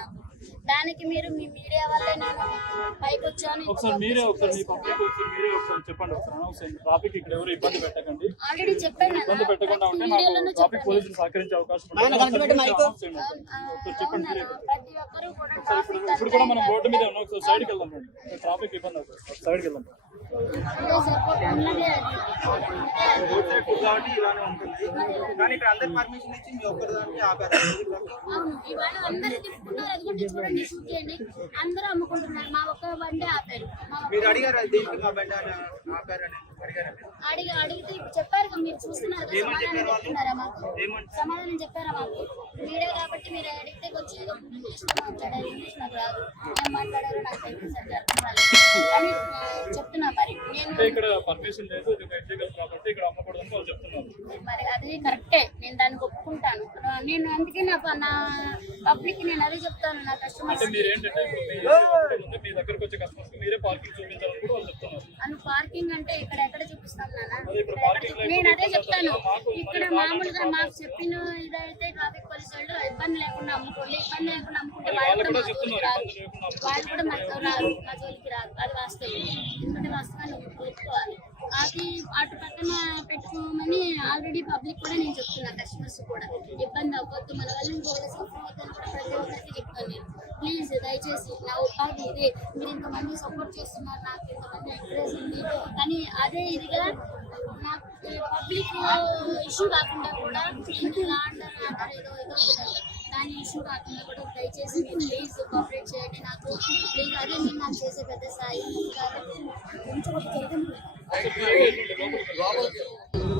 నాకు. దానికి మీరు మీ మీడియా వల్లే నేను పైకి వచ్చాను. ట్రాఫిక్ ఇక్కడ ఎవరు ఇబ్బంది పెట్టకండి, ఆల్రెడీ చెప్పాను ఇబ్బంది పెట్టకుండా ఉంటే నాకు ట్రాఫిక్ పోలీసులు సహకరించే అవకాశం ప్రతి ఒక్కరు కూడా ఇప్పుడు కూడా మనం రోడ్డు మీద ఉన్నాం. ఒకసారి సైడ్కి వెళ్దాం, ట్రాఫిక్ ఇబ్బంది అవుతుంది, సైడ్కి వెళ్దాం. అందరూ అమ్ముకుంటున్నారు, మా ఒక్క బండి ఆపారు. అడిగితే చెప్పారు కదా, మీరు చూస్తున్నారు కదా, సమాధానం చెప్పారా మాకు? మీరే కాబట్టి మీరు అడిగితే వచ్చి మాట్లాడారు. ఇంగ్లీష్ నాకు రాదు, ఏం మాట్లాడారో నాకు తెలియదు కానీ చెప్తున్నా. మరి నేను ఇక్కడ పర్మిషన్ లేదు, కాబట్టి ఇక్కడ అమ్మకూడదని వాళ్ళు చెప్తున్నారు. మరి అది కరెక్టే, నేను దానికి ఒప్పుకుంటాను. నేను అందుకే నా పబ్లిక్ నేను అదే చెప్తాను, నా కస్టమర్స్ మీ దగ్గరకు వచ్చే కస్టమర్స్ మీరే పార్కింగ్ చూపించాలని కూడా వాళ్ళు చెప్తున్నారు. అను పార్కింగ్ అంటే ఇక్కడ ఎక్కడ చూపిస్తాం నాన్న? నేను అదే చెప్తాను. ఇక్కడ మామూలుగా మాకు చెప్పిన ఇదైతే ట్రాఫిక్ పోలీసు వాళ్ళు ఇబ్బంది లేకుండా అమ్ముకోవాలి, ఇబ్బంది లేకుండా అమ్ముకుంటే వాళ్ళు కూడా మా జోలికి రారు, మా జోలికి రారు. అది వాస్తవం, ఎందుకంటే వాస్తవాన్ని ఒప్పుకోవాలి. అది అటు పక్కన పెట్టుకోమని ఆల్రెడీ పబ్లిక్ కూడా నేను చెప్తున్నా, కస్టమర్స్ కూడా ఇబ్బంది అవ్వద్దు, మన వల్ల ఇంకోటి సఫర్ అవుతుందని కూడా ప్రతి ఒక్కరికి చెప్తాను నేను. ప్లీజ్ దయచేసి నా ఉపాధి ఇదే, మీరు ఇంతమంది సపోర్ట్ చేస్తున్నారు, నాకు ఇంతమంది ఎంకరేజ్ ఉంది. కానీ అదే ఇదిగా నాకు పబ్లిక్ ఇష్యూ కాకుండా కూడా లా అంటారు ఏదో దాని ఇష్యూ కాకుండా కూడా దయచేసి మీరు ప్లీజ్ కోఆపరేట్ చేయండి నాకు. ప్లీజ్ అదే మీరు నాకు చేసే పెద్ద స్థాయి.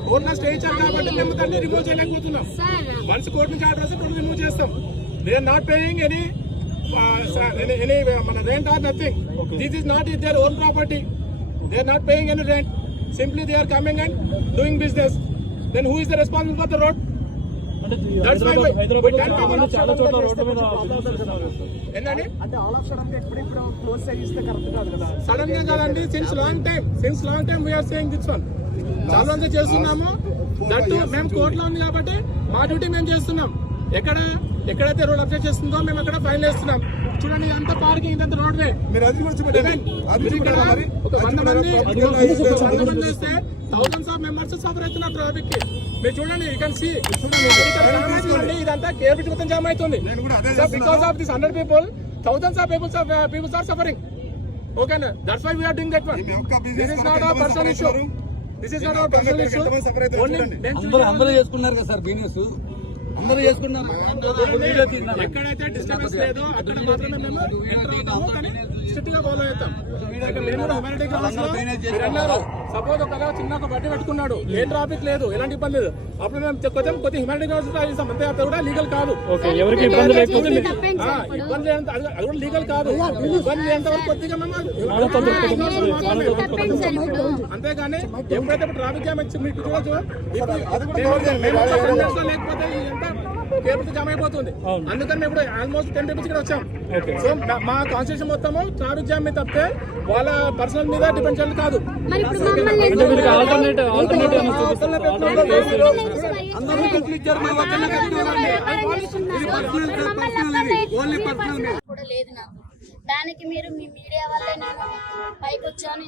కోర్టులో స్టే ఇచ్చారు కాబట్టి మేము దాన్ని రిమూవ్ చేయలేకపోతున్నాం. వన్స్ కోర్టు నుంచి ఆర్డర్ వస్తే కోర్టు రిమూవ్ చేస్తాం. They are not paying any మన rent or nothing. This is not their own property. They are not paying any rent. Simply they are coming and doing business. Then who is the responsible for the road? Sudden గా కదండి, since long time we are saying this one. చాలా రోజులు చేస్తున్నాము. That మేము కోర్టులో ఉంది కాబట్టి మా డ్యూటీ మేము చేస్తున్నాం. ఎక్కడైతే రోడ్ అబ్జెక్ట్ చేస్తుందో మేము అక్కడ ఫైన్ వేస్తున్నాం. చూడండి, ఇదంతా పార్కింగ్, ఇదంతా రోడ్ వే. ఒక 100 మంది వస్తే థౌసండ్స్ ఆఫ్ మెంబర్స్ సఫర్ అవుతున్నారు ట్రాఫిక్ కి. మీరు చూడండి, యూ కెన్ సీ చూడండి, ఇదంతా కేబిట్ మొత్తం జామ్ అవుతుంది. Because of this 100 people, thousands of people are suffering. Okay, that's why we are doing that one. This is not our personal issue. అందరూ చేసుకున్నారు కదా సార్, బిజినెస్ అందరూ చేసుకున్నారు. ఎక్కడైతే డిస్టర్బెన్స్ లేదో అక్కడ మాత్రమే మేము ఎంటర్ అవుతాము, కానీ స్ట్రిక్ట్ గా ఫాలో అవుతాం. హ్యూమానిటీ గ్రౌండ్స్ లో అన్నారు, సపోజ్ ఒక చిన్న ఒక బట్టి పెట్టుకున్నాడు, ఏ ట్రాఫిక్ లేదు, ఎలాంటి ఇబ్బంది లేదు, అప్పుడు మేము కొద్దిగా హ్యూమానిటీ గ్రౌండ్స్ లో ఇస్తాం. అంతే, అది కూడా లీగల్ కాదు. ఎవరికి ఇబ్బంది లేకపోతే ఇబ్బంది అది కూడా లీగల్ కాదు. ఇబ్బంది ఎంత వరకు కొద్దిగా మేము అంతేగాని ఎప్పుడైతే ట్రాఫిక్ జామ్ వచ్చి మీకు చూడొచ్చు, లేకపోతే ఎంత కేబుల్ జామ్ అయిపోతుంది. అందుకని మేము ఇప్పుడు ఆల్మోస్ట్ 10 people ఇక్కడ వచ్చాం. సో మా కాన్స్టిట్యూషన్ మొత్తము ట్రాఫిక్ జామ్ మీద తప్పితే వాళ్ళ పర్సనల్ మీద డిపెండ్ చేయాలి కాదు. లేదు నాకు. దానికి మీరు మీ మీడియా వల్లే నేను పైకి వచ్చాను.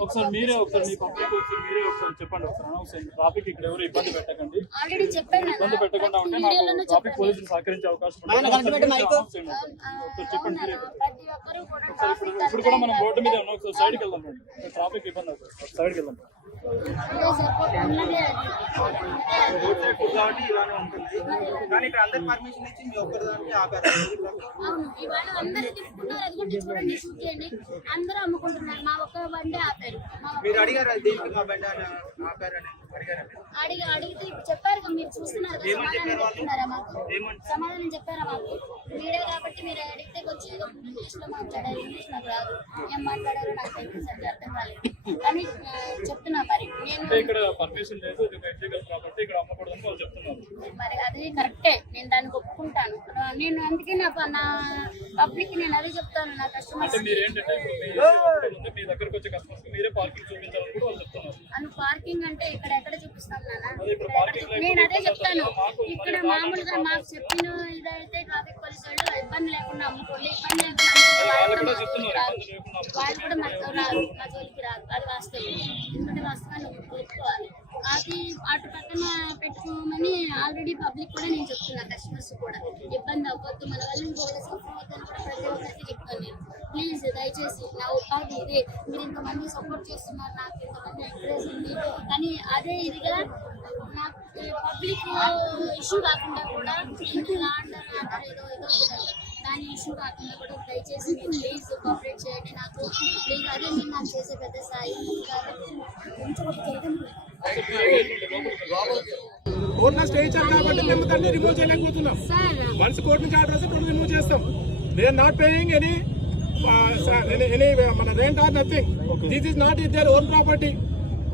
చెప్పండి. ట్రాఫిక్ ఇక్కడ ఎవరు ఇబ్బంది పెట్టకండి, ఆల్రెడీ చెప్పాను. ఇబ్బంది పెట్టకుండా ఉంటే నాకు ట్రాఫిక్ పోలీసులు సహకరించే అవకాశం ఇప్పుడు కూడా మనం రోడ్డు మీద ఉన్నాం. ఒకసారి సైడ్కి వెళ్దాం, ట్రాఫిక్ ఇబ్బంది అవుతుంది, సైడ్కి వెళ్దాం. అందరూ అమ్ముకుంటున్నారు, మా ఒక్క బండి ఆపారు. అడిగితే చెప్పారు కదా, మీరు చూస్తున్నారు కదా, సమాధానం చెప్పారా మాకు? మీరే కాబట్టి మీరు అడిగితే వచ్చి ఇంగ్లీష్ లో మాట్లాడారు. ఇంగ్లీష్ నాకు రాదు, ఏం మాట్లాడారో నాకు తెలియదు, అర్థం కాలేదు. కానీ చెప్తున్నా. మరి అంటే ఇక్కడ పర్మిషన్ లేదు, ఇది వ్యక్తిగత కాబట్టి ఇక్కడ అమ్మకూడదని వాళ్ళు చెప్తున్నారు. మరి అది కరెక్టే, నేను దానికి ఒప్పుకుంటాను. నేను అందుకే నా పబ్లిక్ నేను అదే చెప్తాను నా కస్టమర్స్. అంటే మీరు ఏంటంటే మీ దగ్గరకు వచ్చే కస్టమర్స్ కి మీరే పార్కింగ్ చూపించాలని కూడా వాళ్ళు చెప్తున్నారు. అను పార్కింగ్ అంటే ఇక్కడ ఎక్కడ చూపిస్తాం నాన్న? ఇప్పుడు పార్కింగ్ నేను అదే చెప్తాను. ఇక్కడ మామూలుగా మాకు చెప్పిన ఇదైతే ట్రాఫిక్ పోలీసు వాళ్ళు ఇబ్బంది లేకుండా అమ్ముకోండి, ఇబ్బంది లేకుండా అమ్ముకుంటే వాళ్ళు కూడా మా జోలికి రారు, వాళ్ళు కూడా మాకు రారు, మా జోలికి రారు. అది వాస్తవం. ఎందుకంటే వాస్తవాన్ని ఒప్పుకోవాలి. అది అటు పక్కన పెట్టుకోమని ఆల్రెడీ పబ్లిక్ కూడా నేను చెప్తున్నా, కస్టమర్స్ కూడా ఇబ్బంది అవ్వద్దు, మన వల్ల ఇంకోటి సఫర్ అవుతుందని కూడా ప్రతి ఒక్కరికి చెప్తాను నేను. ప్లీజ్ దయచేసి నా ఉపాధి ఇదే, మీరు ఇంతమంది సపోర్ట్ చేస్తున్నారు, నాకు ఇంతమంది ఎంకరేజ్ ఉంది, కానీ అదే ఇదిగా నాకు పబ్లిక్ ఇష్యూ కాకుండా కూడా లా అంటారు ఏదో ఏదో దాని ఇష్యూ కాకుండా కూడా దయచేసి మీరు ప్లీజ్ కోఆపరేట్ చేయండి నాకు ప్లీజ్. అదే మీరు నాకు చేసే పెద్ద స్థాయి. కోర్టులో స్టే ఇచ్చారు కాబట్టి మేము దాన్ని రిమూవ్ చేయలేకపోతున్నాం. సార్ వన్స్ కోర్టు నుంచి ఆర్డర్ వస్తే కోర్టు రిమూవ్ చేస్తాం. They are not paying any మన rent or nothing. This is not is their own property.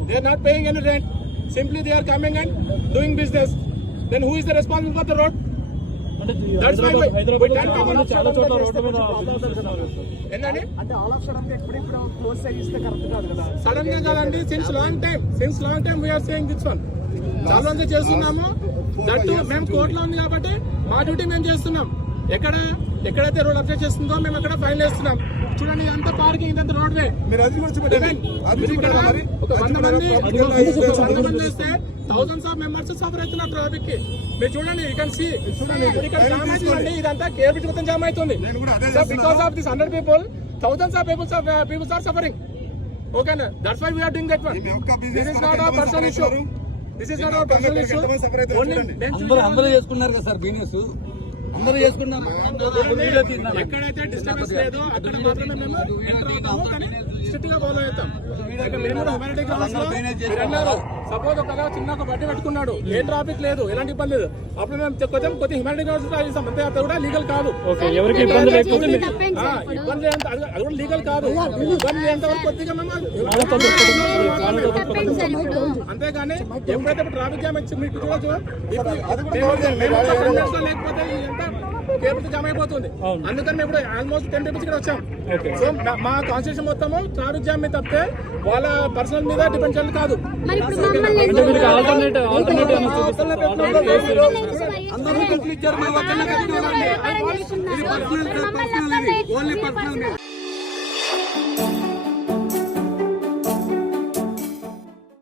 They are not paying any rent. Simply they are coming and doing business. Then who is the responsible for the road? That's why చాలా చోట్ల road మీద ఏంటండి అంటే all of sudden గా ఎప్పుడెప్పుడు close చేయిస్తే correct కాదు కదా. సడన్ గా కదండి, since long time we are saying this one. చాలా రోజులు చేస్తున్నాము. దట్టు మేము కోర్టులో ఉంది కాబట్టి మా డ్యూటీ మేము చేస్తున్నాం. ఎక్కడైతే రోడ్ అబ్జెక్ట్ చేస్తుందో మేము అక్కడ ఫైన్ వేస్తున్నాం. చూడండి ఇదంతా పార్కింగ్, ఇదంతా రోడ్ వే. ఒక 100 మంది వస్తే థౌసండ్స్ ఆఫ్ మెంబర్స్ సఫర్ అవుతున్నారు ట్రాఫిక్ కి. మీరు చూడండి, యూ కెన్ సీ ఇక్కడ జామ్ అవుతుందండి. ఇదంతా కేబిట్ మొత్తం జామ్ అవుతుంది. Because of this 100 people, thousands of people are suffering. Okay, that's why we are doing that one. This is not our personal issue. Only అందరూ చేసుకున్నారు కదా సార్ బిజినెస్, అందరూ చేసుకున్నారు. ఎక్కడైతే డిస్టర్బెన్స్ లేదో అక్కడ మాత్రమే మేము ఎంటర్ అవుతాము, కానీ స్ట్రిక్ట్ గా ఫాలో అవుతాం. మేము కూడా హ్యూమానిటీ గ్రౌండ్స్ లో మీరు అన్నారు, సపోజ్ ఒక చిన్న ఒక బడ్డీ పెట్టుకున్నాడు, ఏ ట్రాఫిక్ లేదు, ఎలాంటి ఇబ్బంది లేదు, అప్పుడు మేము కొద్దిగా హ్యూమానిటీ గ్రౌండ్స్ లో ఇస్తాం. అంతే, అది కూడా లీగల్ కాదు. ఎవరికి ఇబ్బంది లేకపోతే ఇబ్బంది అది కూడా లీగల్ కాదు. ఇబ్బంది ఎంతవరకు కొద్దిగా మేము అంతేగాని ఎప్పుడైతే ట్రాఫిక్ జామ్ వచ్చి మీకు చూడొచ్చు, లేకపోతే ఎంత కేబుల్ జామ్ అయిపోతుంది. అందుకని మేము ఇప్పుడు ఆల్మోస్ట్ 10 people ఇక్కడ వచ్చాం. సో మా కాన్స్టిట్యూషన్ మొత్తము ట్రాఫిక్ జామ్ మీద తప్పితే వాళ్ళ పర్సనల్ మీద డిపెండ్ చేయాలి కాదు. అందరూ ఇచ్చారు, ఓన్లీ పర్సనల్